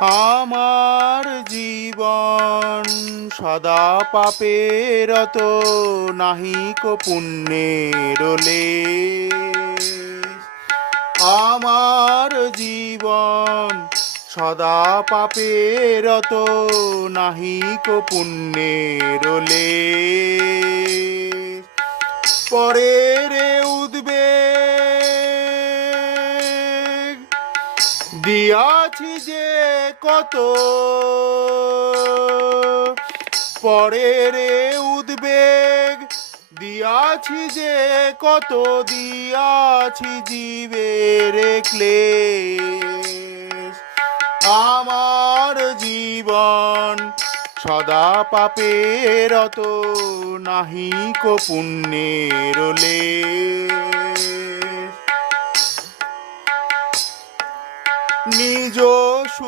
আমার জীবন সদা পাপেরত, নাহিক পুণ্যের লেশ। আমার জীবন সদা পাপেরত, নাহিক পুণ্যের লেশ। পরের উদ্বেগ দিয়াছি যে কত, পরের উদ্বেগ দিয়াছি যে কত, দিয়াছি জীবের ক্লেশ। আমার জীবন সদা পাপেরত, নাহিক পুণ্যের লেশ। নিজ সুখ